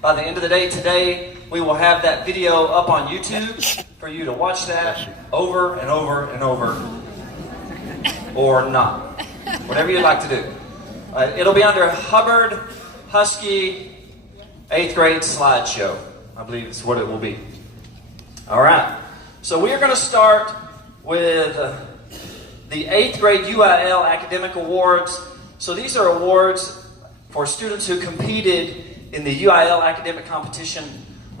By the end of the day today, we will have that video up on YouTube for you to watch that over and over and over, or not. Whatever you'd like to do. It'll be under Hubbard Husky 8th grade slideshow. I believe it's what it will be. All right. So we are going to start with the 8th grade UIL Academic Awards. So these are awards for students who competed in the UIL academic competition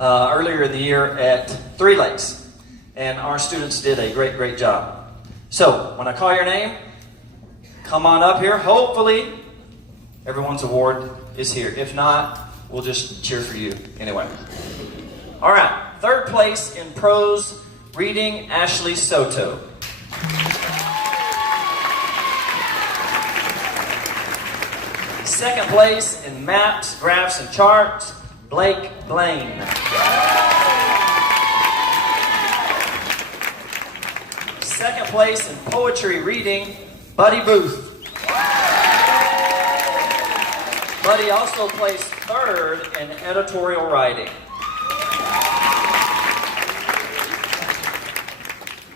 earlier in the year at Three Lakes. And our students did a great job. So when I call your name, come on up here. Hopefully everyone's award is here. If not, we'll just cheer for you anyway. All right. 3rd place in prose reading, Ashley Soto. Second place in maps, graphs, and charts, Blake Blaine. Second place in poetry reading, Buddy Booth. Buddy also placed 3rd in editorial writing.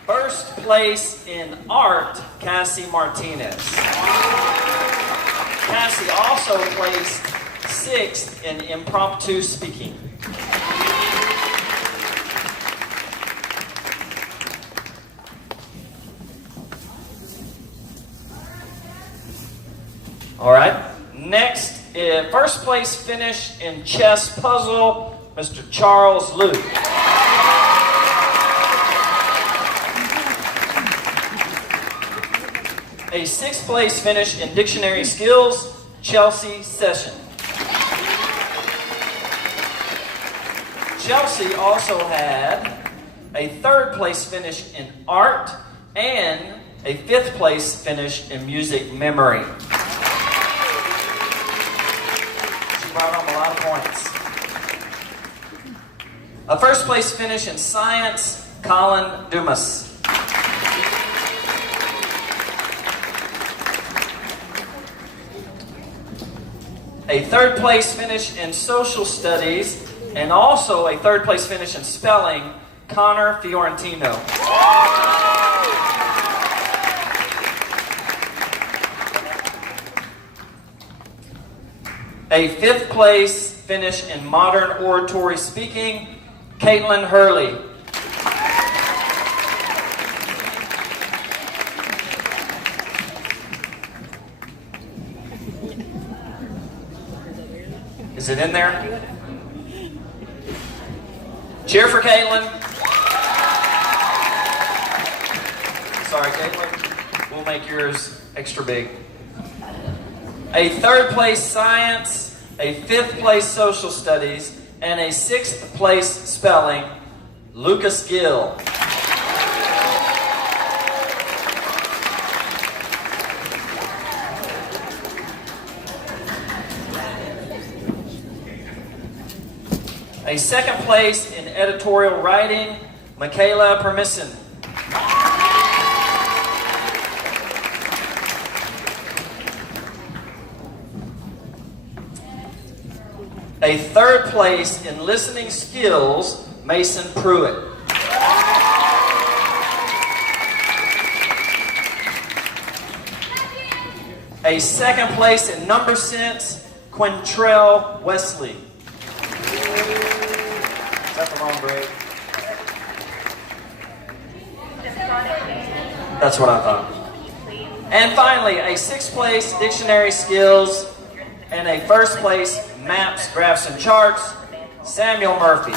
First place in art, Cassie Martinez. Cassie also placed 6th in impromptu speaking. All right. Next, first place finish in chess puzzle, Mr. Charles Luke. A 6th place finish in dictionary skills, Chelsea Session. Chelsea also had a 3rd place finish in art and a 5th place finish in music memory. She brought home a lot of points. A 1st place finish in science, Colin Dumas. A 3rd place finish in social studies, and also a 3rd place finish in spelling, Connor Fiorentino. A 5th place finish in modern oratory speaking, Caitlin Hurley. Is it in there? Cheer for Caitlin. Sorry, Caitlin. We'll make yours extra big. A 3rd place science, a 5th place social studies, and a 6th place spelling, Lucas Gill. A 2nd place in editorial writing, Michaela Permisson. A 3rd place in listening skills, Mason Pruitt. A 2nd place in number sense, Quintrell Wesley. Is that the wrong grade? That's what I thought. And finally, a 6th place dictionary skills and a 1st place maps, graphs, and charts, Samuel Murphy.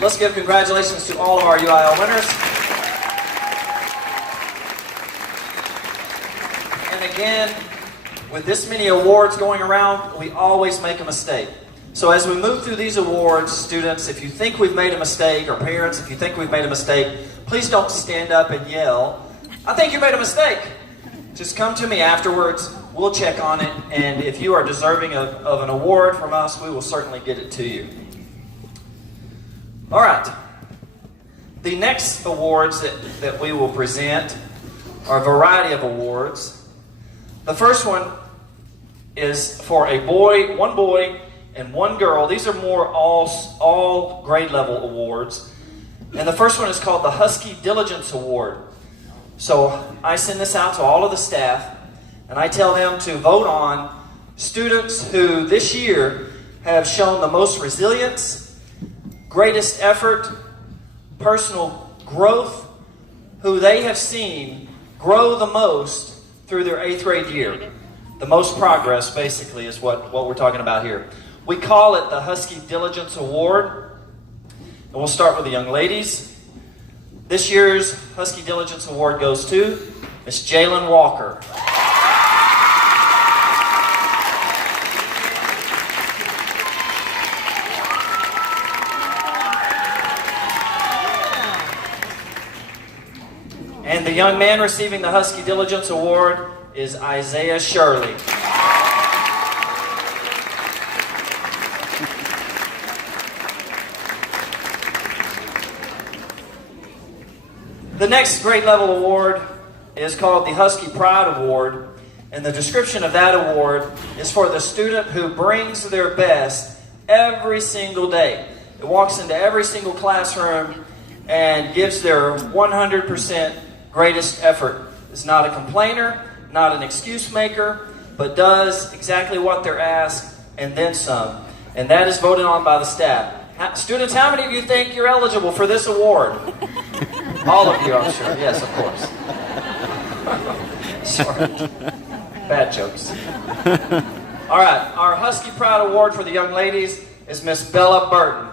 Let's give congratulations to all of our UIL winners. And again, with this many awards going around, we always make a mistake. So as we move through these awards, students, if you think we've made a mistake, or parents, if you think we've made a mistake, please don't stand up and yell, "I think you made a mistake." Just come to me afterwards. we'll check on it, and if you are deserving of an award from us, we will certainly get it to you. All right. The next awards that we will present are a variety of awards. The first one is for one boy and one girl. These are more all grade level awards. And the first one is called the Husky Diligence Award. So I send this out to all of the staff, and I tell them to vote on students who this year have shown the most resilience, greatest effort, personal growth, who they have seen grow the most through their 8th grade year. The most progress, basically, is what we're talking about here. We call it the Husky Diligence Award. And we'll start with the young ladies. This year's Husky Diligence Award goes to Miss Jalen Walker. And the young man receiving the Husky Diligence Award is Isaiah Shirley. The next grade level award is called the Husky Pride Award, and the description of that award is for the student who brings their best every single day. It walks into every single classroom and gives their 100% greatest effort. Is not a complainer, not an excuse maker, but does exactly what they're asked and then some. And that is voted on by the staff. Students, how many of you think you're eligible for this award? All of you, I'm sure. Yes, of course. Sorry. Bad jokes. All right, our Husky Pride Award for the young ladies is Miss Bella Burton.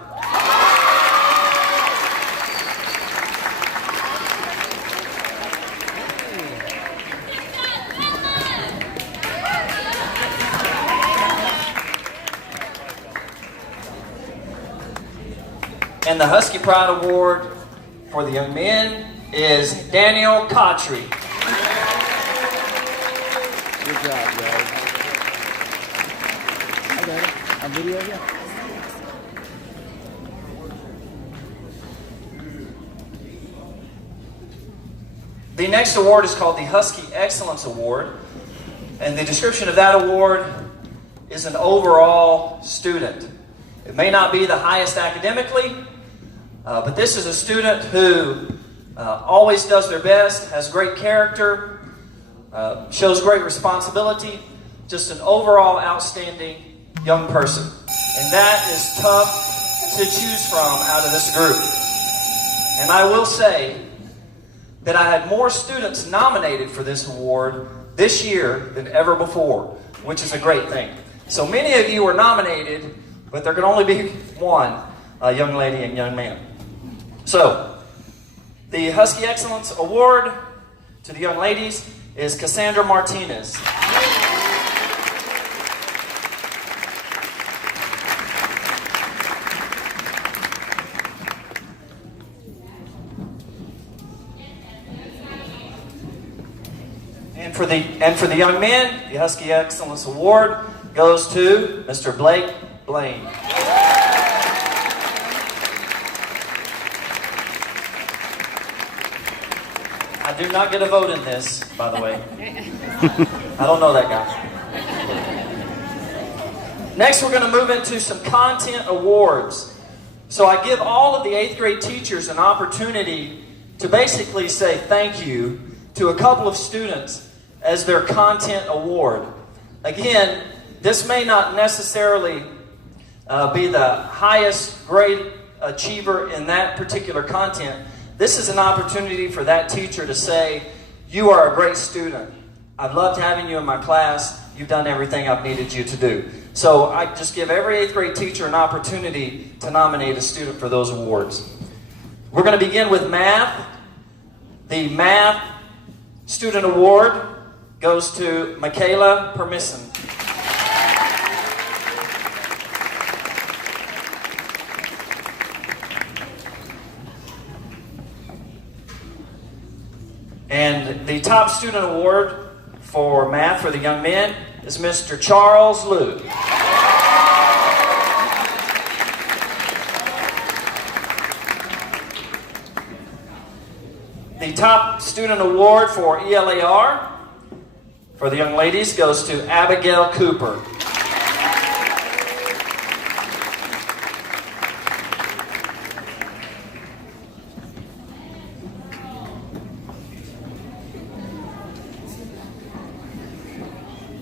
And the Husky Pride Award for the young men is Daniel Cotry. Good job, guys. I got it. I'm videoing you. The next award is called the Husky Excellence Award. And the description of that award is an overall student. It may not be the highest academically, but this is a student who always does their best, has great character, shows great responsibility, just an overall outstanding young person. And that is tough to choose from out of this group. And I will say that I had more students nominated for this award this year than ever before, which is a great thing. So many of you were nominated, but there can only be one young lady and young man. So, the Husky Excellence Award to the young ladies is Cassandra Martinez. And for the young men, the Husky Excellence Award goes to Mr. Blake Blaine. I do not get a vote in this, by the way. I don't know that guy. Next, we're going to move into some content awards. So I give all of the 8th grade teachers an opportunity to basically say thank you to a couple of students as their content award. Again, this may not necessarily be the highest grade achiever in that particular content. This is an opportunity for that teacher to say, you are a great student. I've loved having you in my class. You've done everything I've needed you to do. So I just give every 8th grade teacher an opportunity to nominate a student for those awards. We're going to begin with math. The Math Student Award goes to Michaela Permisson. And the top student award for math for the young men is Mr. Charles Liu. The top student award for ELAR for the young ladies goes to Abigail Cooper.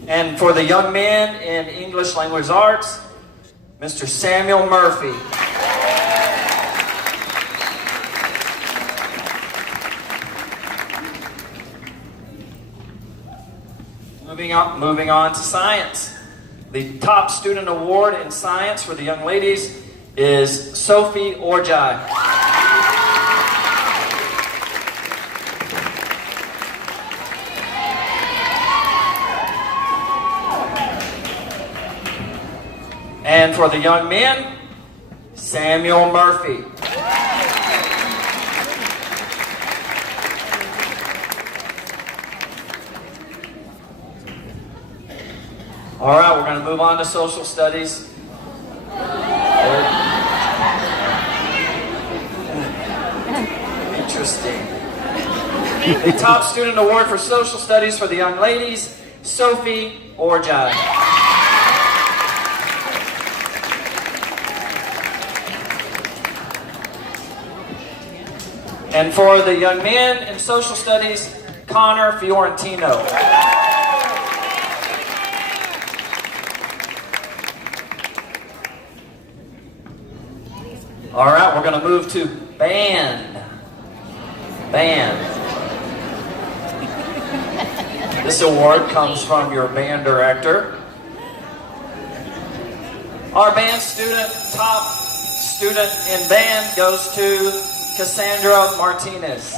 And for the young men in English Language Arts, Mr. Samuel Murphy. Moving on to science. The top student award in science for the young ladies is Sophie Orjai. And for the young men, Samuel Murphy. All right, we're going to move on to social studies. Interesting. The top student award for social studies for the young ladies, Sophie Orjai. And for the young men in social studies, Connor Fiorentino. All right, we're going to move to band. Band. This award comes from your band director. Our band student, top student in band, goes to Cassandra Martinez.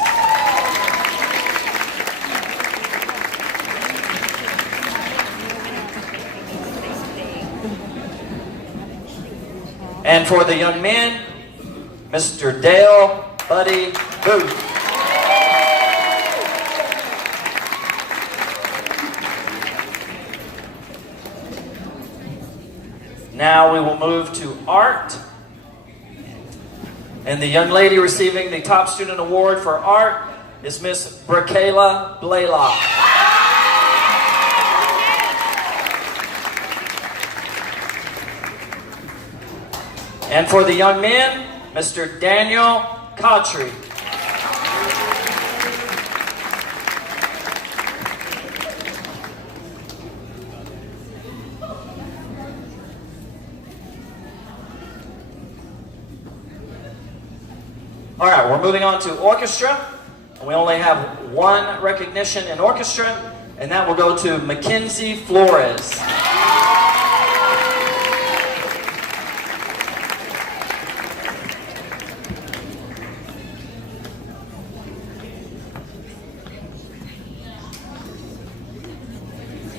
And for the young men, Mr. Dale Buddy Booth. Now we will move to art. And the young lady receiving the top student award for art is Miss Brakayla Blaylock. And for the young men, Mr. Daniel Cotry. All right, we're moving on to orchestra. We only have one recognition in orchestra, and that will go to Mackenzie Flores.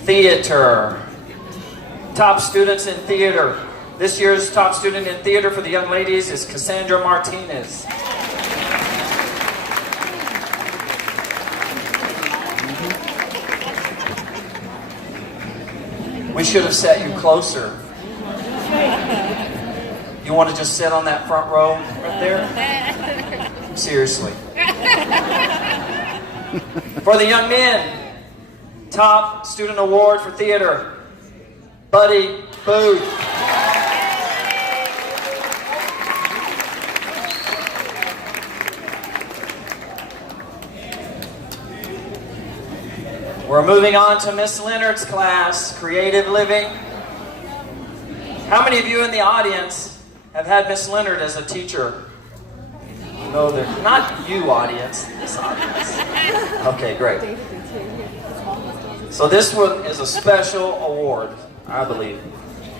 Theater. Top students in theater. This year's top student in theater for the young ladies is Cassandra Martinez. We should have set you closer. You want to just sit on that front row right there? Seriously. For the young men, top student award for theater, Buddy Booth. We're moving on to Miss Leonard's class, Creative Living. How many of you in the audience have had Miss Leonard as a teacher? No, they're not you, audience. This audience. Okay, great. So this one is a special award, I believe.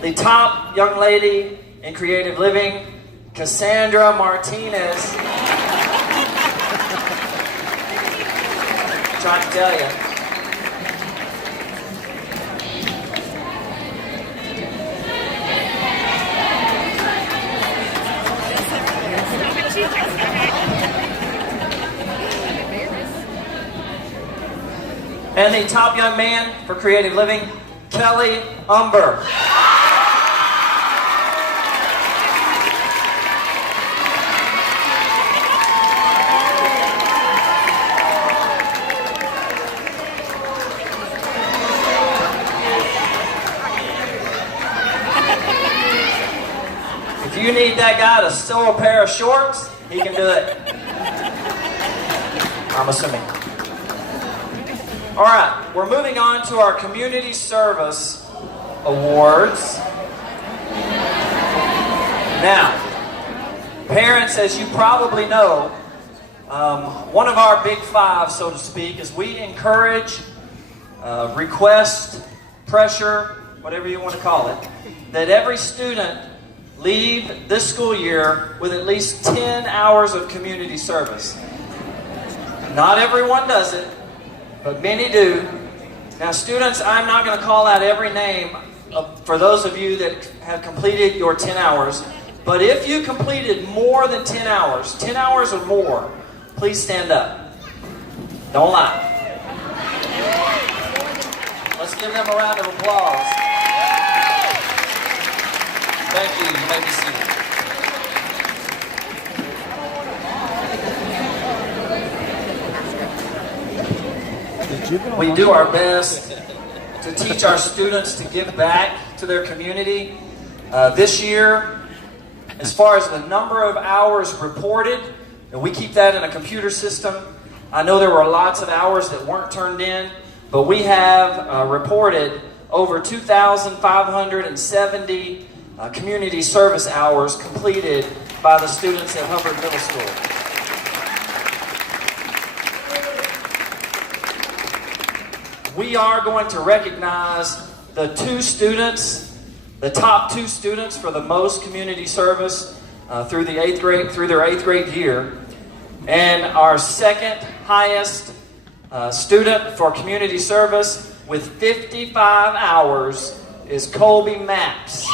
The top young lady in Creative Living, Cassandra Martinez. I'm trying to tell you. And the top young man for creative living, Kelly Umber. If you need that guy to sew a pair of shorts, he can do it. I'm assuming. All right, we're moving on to our community service awards. Now, parents, as you probably know, one of our big five, so to speak, is we encourage, request, pressure, whatever you want to call it, that every student leave this school year with at least 10 hours of community service. Not everyone does it, but many do. Now, students, I'm not going to call out every name for those of you that have completed your 10 hours, but if you completed more than 10 hours or more, please stand up. Don't lie. Let's give them a round of applause. Thank you. You may be seated. We do our best to teach our students to give back to their community. This year, as far as the number of hours reported, and we keep that in a computer system. I know there were lots of hours that weren't turned in, but we have reported over 2,570 community service hours completed by the students at Hubbard Middle School. We are going to recognize the top two students for the most community service through their 8th grade year. And our second highest student for community service with 55 hours is Colby Maps.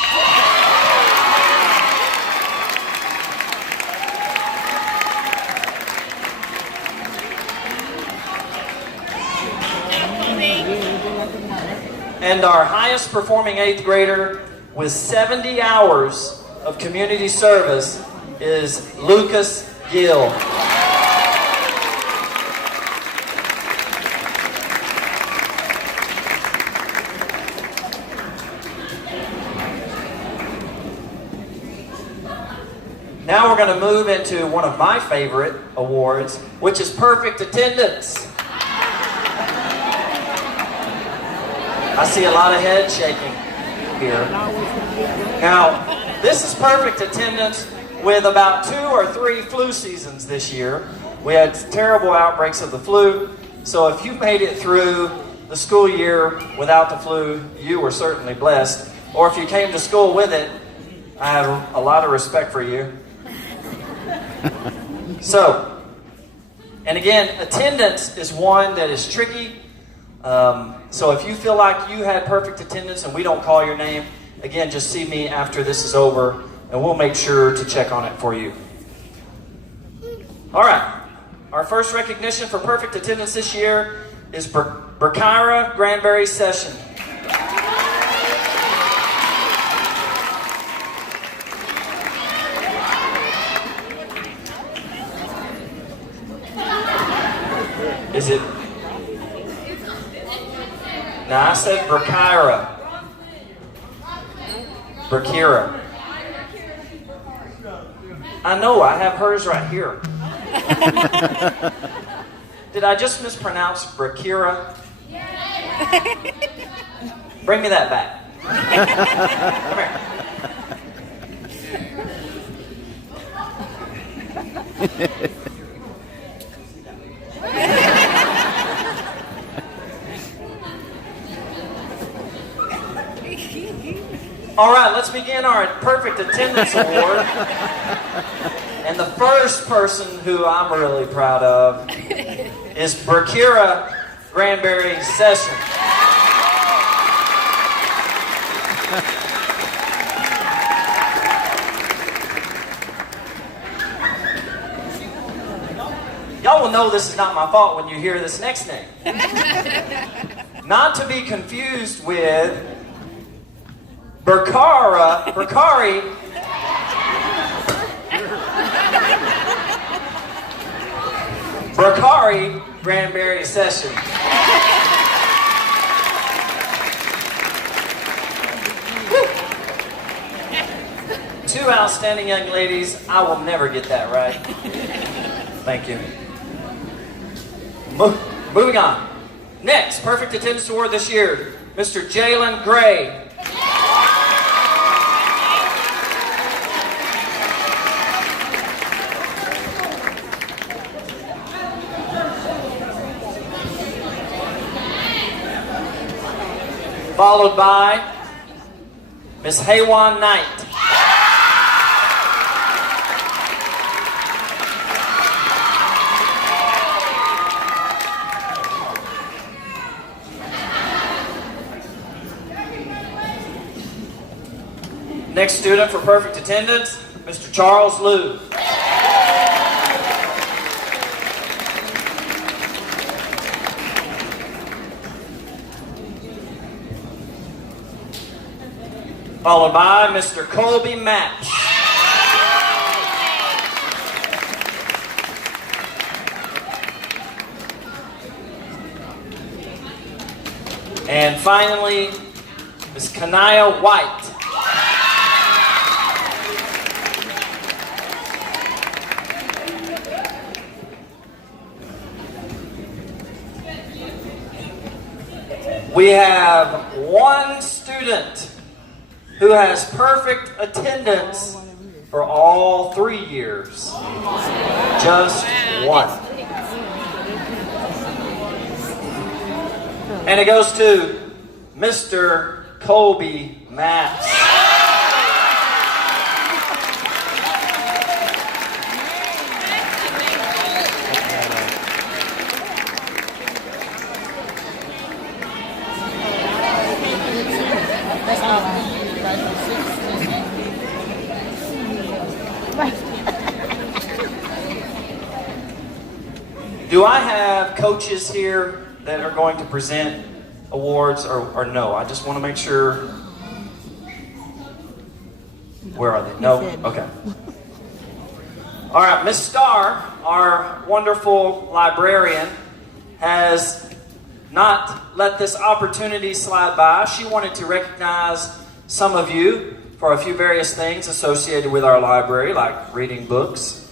And our highest performing 8th grader with 70 hours of community service is Lucas Gill. Now we're going to move into one of my favorite awards, which is perfect attendance. I see a lot of head shaking here. Now, this is perfect attendance with about 2 or 3 flu seasons this year. We had terrible outbreaks of the flu, so if you made it through the school year without the flu, you were certainly blessed. Or if you came to school with it, I have a lot of respect for you. So, and again, attendance is one that is tricky. So if you feel like you had perfect attendance and we don't call your name, again, just see me after this is over and we'll make sure to check on it for you. All right. Our first recognition for perfect attendance this year is Berkira Granberry Session. Is it? Now I said Berkira. Berkira. I know, I have hers right here. Did I just mispronounce Berkira? Bring me that back. Come here. All right, let's begin our Perfect Attendance Award. And the first person who I'm really proud of is Berkira Granberry Session. Y'all will know this is not my fault when you hear this next name. Not to be confused with Bakari Granberry Session. Two outstanding young ladies. I will never get that right. Thank you. Moving on. Next, perfect attendance award this year, Mr. Jalen Gray. Followed by Miss Haywan Knight. Next student for perfect attendance, Mr. Charles Liu. Followed by Mr. Colby Match. And finally, Ms. Kanaya White. We have one student who has perfect attendance for all 3 years. Just one. And it goes to Mr. Colby Matz. Do I have coaches here that are going to present awards or no? I just want to make sure. Where are they? No? Okay. All right, Miss Starr, our wonderful librarian, has not let this opportunity slide by. She wanted to recognize some of you for a few various things associated with our library, like reading books.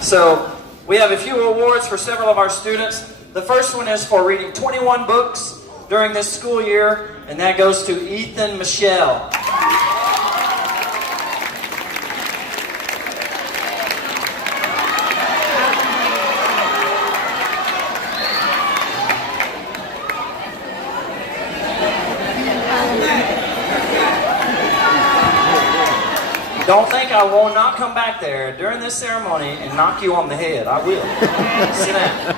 So we have a few awards for several of our students. The first one is for reading 21 books during this school year, and that goes to Ethan Michelle. Don't think I will not come back there during this ceremony and knock you on the head. I will. Sit down.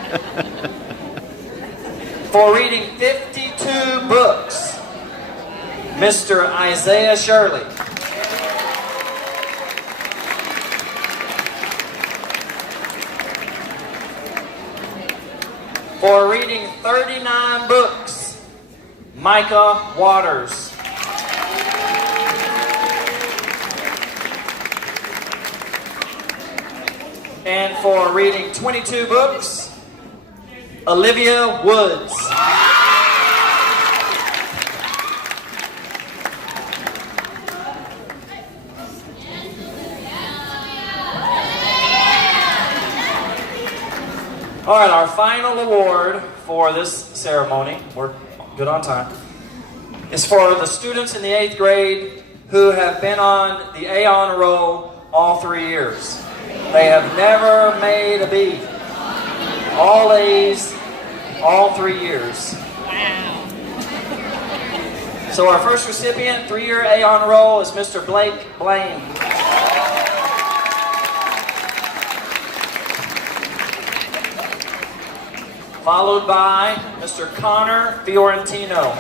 For reading 52 books, Mr. Isaiah Shirley. For reading 39 books, Micah Waters. And for reading 22 books, Olivia Woods. All right, our final award for this ceremony, we're good on time, is for the students in the 8th grade who have been on the A honor roll all 3 years. They have never made a B. All A's, all 3 years. Wow. So our first recipient, 3-year A honor roll, is Mr. Blake Blaine. Followed by Mr. Connor Fiorentino.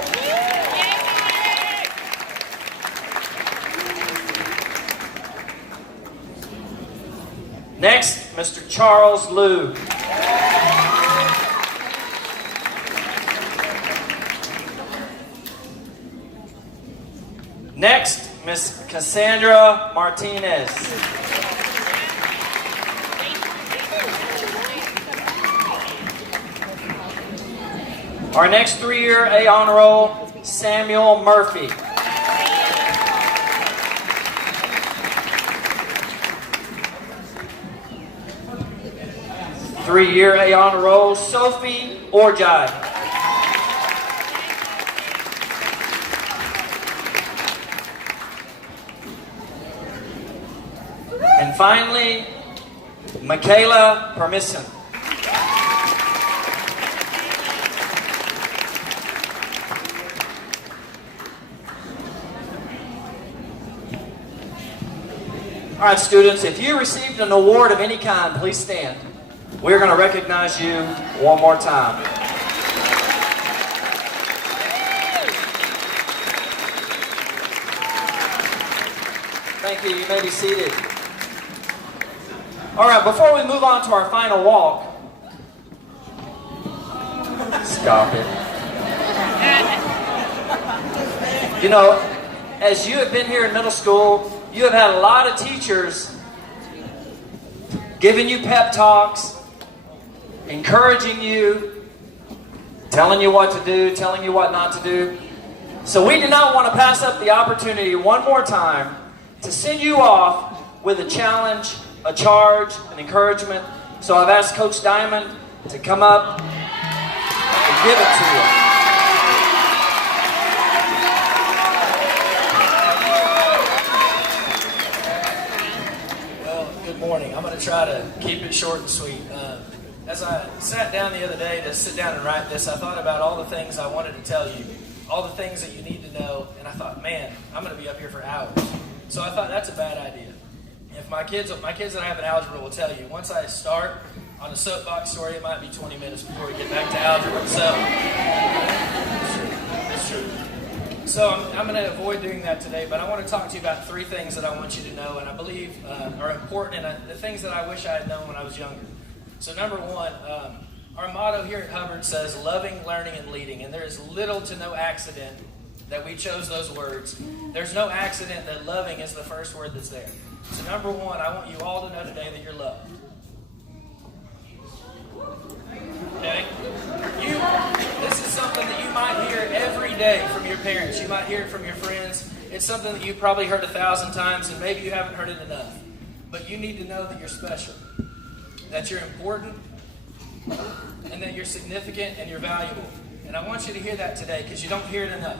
Next, Mr. Charles Liu. Next, Miss Cassandra Martinez. Our next 3-year A honor roll, Samuel Murphy. Three-year A honor roll, Sophie Orjai. And finally, Michaela Permisson. All right, students, if you received an award of any kind, please stand. We're going to recognize you one more time. Thank you. You may be seated. All right, before we move on to our final walk, stop it. You know, as you have been here in middle school, you have had a lot of teachers giving you pep talks, encouraging you, telling you what to do, telling you what not to do. So we do not want to pass up the opportunity one more time to send you off with a challenge, a charge, an encouragement. So I've asked Coach Diamond to come up and give it to you. Good morning. I'm going to try to keep it short and sweet. As I sat down the other day to sit down and write this, I thought about all the things I wanted to tell you, all the things that you need to know, and I thought, man, I'm going to be up here for hours. So I thought that's a bad idea. If my kids that I have in algebra will tell you, once I start on a soapbox story, it might be 20 minutes before we get back to algebra. So it's true. So I'm going to avoid doing that today, but I want to talk to you about 3 things that I want you to know, and I believe are important, and the things that I wish I had known when I was younger. So number 1, our motto here at Hubbard says loving, learning, and leading, and there is little to no accident that we chose those words. There's no accident that loving is the first word that's there. So number 1, I want you all to know today that you're loved. Okay? This is something that you might hear every day from your parents. You might hear it from your friends. It's something that you've probably heard 1,000 times, and maybe you haven't heard it enough. But you need to know that you're special, that you're important, and that you're significant and you're valuable. And I want you to hear that today because you don't hear it enough.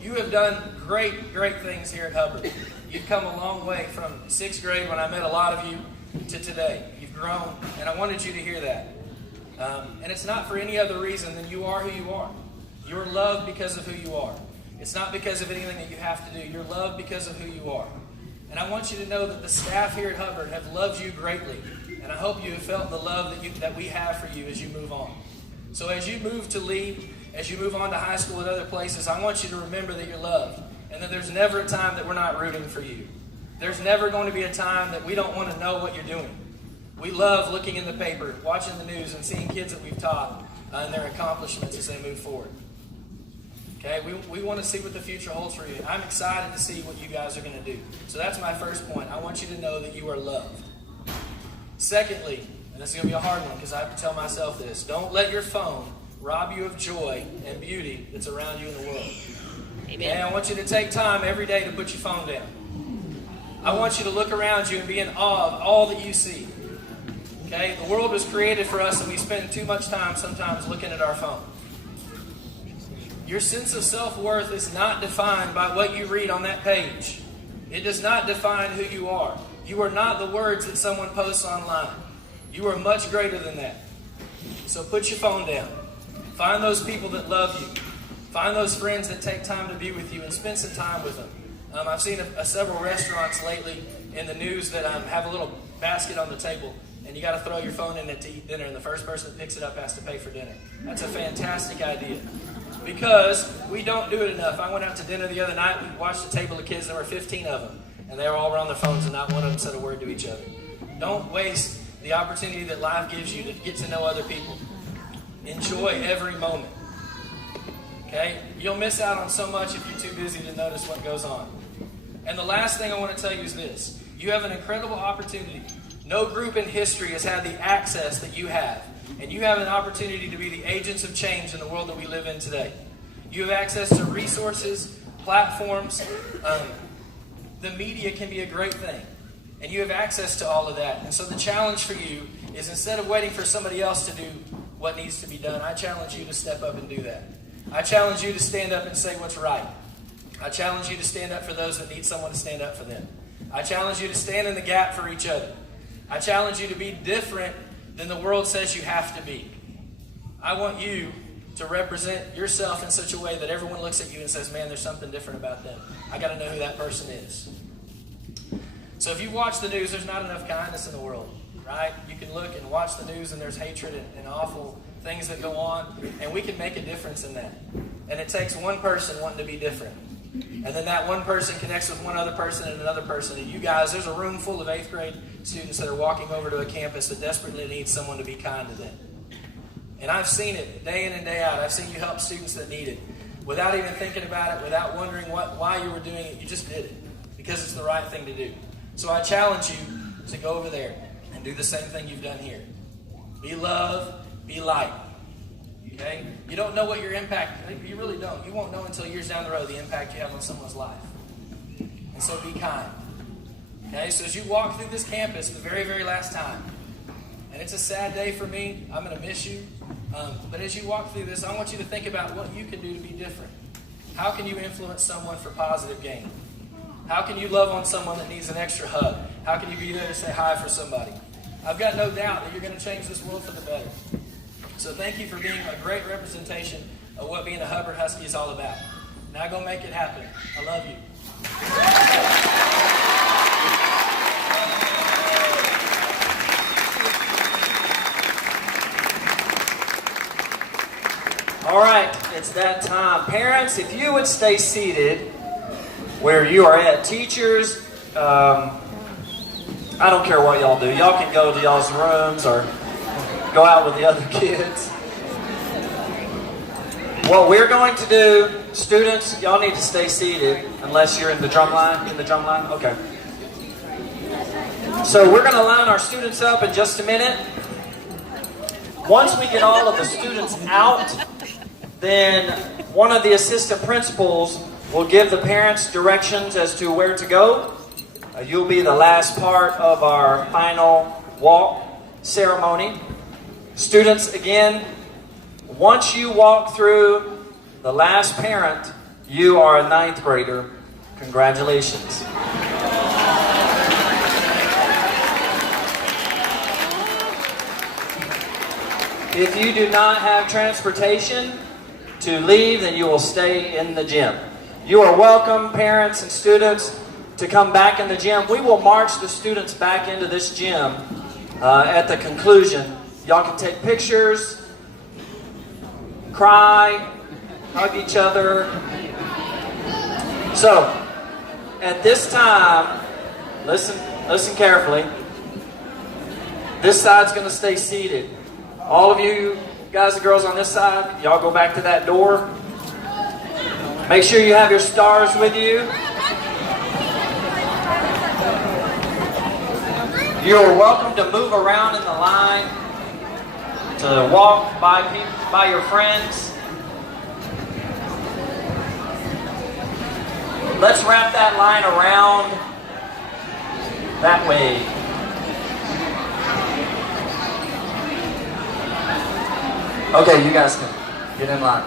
You have done great, great things here at Hubbard. You've come a long way from 6th grade when I met a lot of you to today. You've grown, and I wanted you to hear that. And it's not for any other reason than you are who you are. You're loved because of who you are. It's not because of anything that you have to do. You're loved because of who you are. And I want you to know that the staff here at Hubbard have loved you greatly. And I hope you have felt the love that we have for you as you move on. So as you move to lead, as you move on to high school and other places, I want you to remember that you're loved. And that there's never a time that we're not rooting for you. There's never going to be a time that we don't want to know what you're doing. We love looking in the paper, watching the news, and seeing kids that we've taught and their accomplishments as they move forward. Okay, we want to see what the future holds for you. I'm excited to see what you guys are going to do. So that's my first point. I want you to know that you are loved. Secondly, and this is going to be a hard one because I have to tell myself this, don't let your phone rob you of joy and beauty that's around you in the world. Amen. Okay, I want you to take time every day to put your phone down. I want you to look around you and be in awe of all that you see. Okay, the world was created for us and we spend too much time sometimes looking at our phone. Your sense of self-worth is not defined by what you read on that page. It does not define who you are. You are not the words that someone posts online. You are much greater than that. So put your phone down. Find those people that love you. Find those friends that take time to be with you and spend some time with them. I've seen several restaurants lately in the news that have a little basket on the table, and you got to throw your phone in it to eat dinner, and the first person that picks it up has to pay for dinner. That's a fantastic idea because we don't do it enough. I went out to dinner the other night. We watched a table of kids. There were 15 of them, and they were all around their phones, and not one of them said a word to each other. Don't waste the opportunity that life gives you to get to know other people. Enjoy every moment. Okay? You'll miss out on so much if you're too busy to notice what goes on. And the last thing I want to tell you is this. You have an incredible opportunity. No group in history has had the access that you have. And you have an opportunity to be the agents of change in the world that we live in today. You have access to resources, platforms. The media can be a great thing. And you have access to all of that. And so the challenge for you is, instead of waiting for somebody else to do what needs to be done, I challenge you to step up and do that. I challenge you to stand up and say what's right. I challenge you to stand up for those that need someone to stand up for them. I challenge you to stand in the gap for each other. I challenge you to be different than the world says you have to be. I want you to represent yourself in such a way that everyone looks at you and says, man, there's something different about them. I got to know who that person is. So if you watch the news, there's not enough kindness in the world, right? You can look and watch the news and there's hatred and awful things that go on, and we can make a difference in that. And it takes one person wanting to be different. And then that one person connects with one other person and another person. And you guys, there's a room full of 8th grade students that are walking over to a campus that desperately needs someone to be kind to them. And I've seen it day in and day out. I've seen you help students that need it. Without even thinking about it, without wondering why you were doing it, you just did it. Because it's the right thing to do. So I challenge you to go over there and do the same thing you've done here. Be love, be light. Okay? You don't know what your impact, you really don't. You won't know until years down the road the impact you have on someone's life. And so be kind. Okay? So as you walk through this campus the very, very last time, and it's a sad day for me, I'm going to miss you. But as you walk through this, I want you to think about what you can do to be different. How can you influence someone for positive gain? How can you love on someone that needs an extra hug? How can you be there to say hi for somebody? I've got no doubt that you're going to change this world for the better. So thank you for being a great representation of what being a Hubbard Husky is all about. Now go make it happen. I love you. All right, it's that time. Parents, if you would stay seated where you are at. Teachers, I don't care what y'all do. Y'all can go to y'all's rooms or go out with the other kids. What we're going to do, students, y'all need to stay seated unless you're in the drum line. In the drum line? Okay. So we're going to line our students up in just a minute. Once we get all of the students out, then one of the assistant principals will give the parents directions as to where to go. You'll be the last part of our final walk ceremony. Students, again, once you walk through the last parent, you are a 9th grader. Congratulations. If you do not have transportation to leave, then you will stay in the gym. You are welcome, parents and students, to come back in the gym. We will march the students back into this gym at the conclusion. Y'all can take pictures, cry, hug each other. So, at this time, listen carefully. This side's going to stay seated. All of you guys and girls on this side, y'all go back to that door. Make sure you have your stars with you. You're welcome to move around in the line, to walk by your friends. Let's wrap that line around that way. Okay, you guys can get in line.